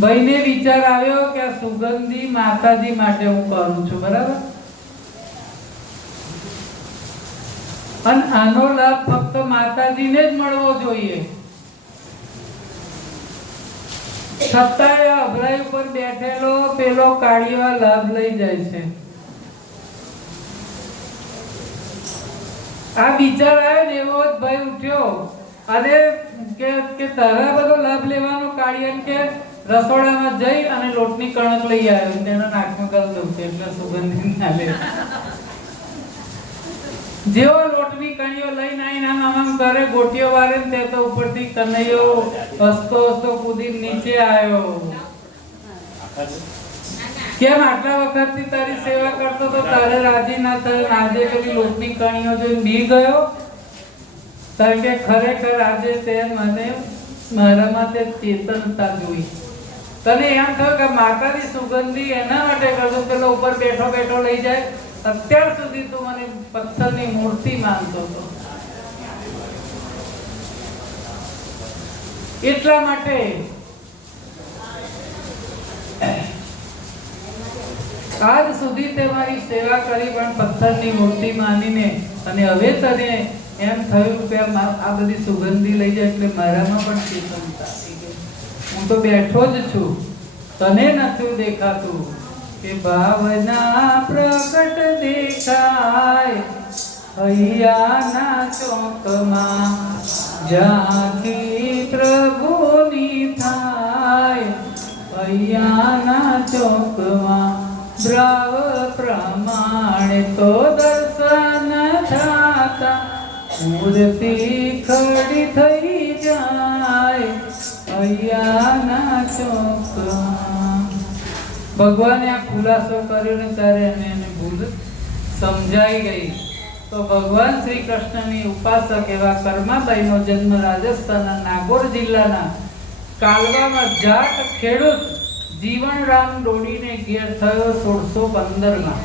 ભાઈને વિચાર આવ્યો કે આ સુગંધી માતાજી માટે હું કરું છું, બરાબર? અને આનો લાભ ફક્ત માતાજીને જ મળવો જોઈએ. છતાંય અભરાઈ ઉપર બેઠેલો પેલો કાળિયો લાભ લઈ જાય છે. આ વિચાર આવ્યો ને એવો જ ભાઈ ઉઠ્યો અને કે તારા બધો લાભ લેવાનો કાળિયા કે રસોડામાં જઈ અને લોટની કણક લઈ આવ્યો, તેના નાકમાં કરી દઉં એટલે સુગંધી ના લે. જેવો લોટની કણીઓ લઈને આવીને આમ કરે ગોટીઓ વારે તે તો ઉપરથી કનૈયો હસતો હસતો કૂદી નીચે આવ્યો. કેમ આટલા વખતથી તારી સેવા કરતો તો તારે રાજી ના થયો? આજે પેલી લોટની કણીઓ જોઈને બી ગયો? તારે કે ખરેખર આજે તે મને મારામાં તે ચેતનતા જોઈ. તને એમ થયું કે માતાની સુગંધી એના માટે કરતો પેલો ઉપર બેઠો બેઠો લઈ જાય. અત્યાર સુધી તું મને પથ્થરની મૂર્તિ માનતો હતો. એટલા માટે આજ સુધી તે મારી સેવા કરી પણ પથ્થરની મૂર્તિ માનીને, અને હવે તને એમ થયું કે આ બધી સુગંધી લઈ જાય એટલે મારામાં પણ ચેતનતા આવી ગઈ. હું તો બેઠો જ છું, તને નથી દેખાતું કે ભાવના પ્રગટ દેખાય હૈયાના ચોકમાં, જ્યાંથી પ્રભુની થાય હૈયાના ચોકમાં. દ્રવ પ્રમાણે તો દર્શન થતા મૂર્તિ ખડી થઈ જાય હૈયાના ચોકમાં. ભગવાને આ ખુલાસો કર્યો ને ત્યારે એને ભૂલ સમજાઈ ગઈ. તો ભગવાન શ્રી કૃષ્ણની ઉપાસક એવા કર્માબાઈનો જન્મ રાજસ્થાનના નાગોર જિલ્લાના કાલવામાં જાટ ખેડૂત જીવનરામ ડોડીને ઘેર થયો 1615માં.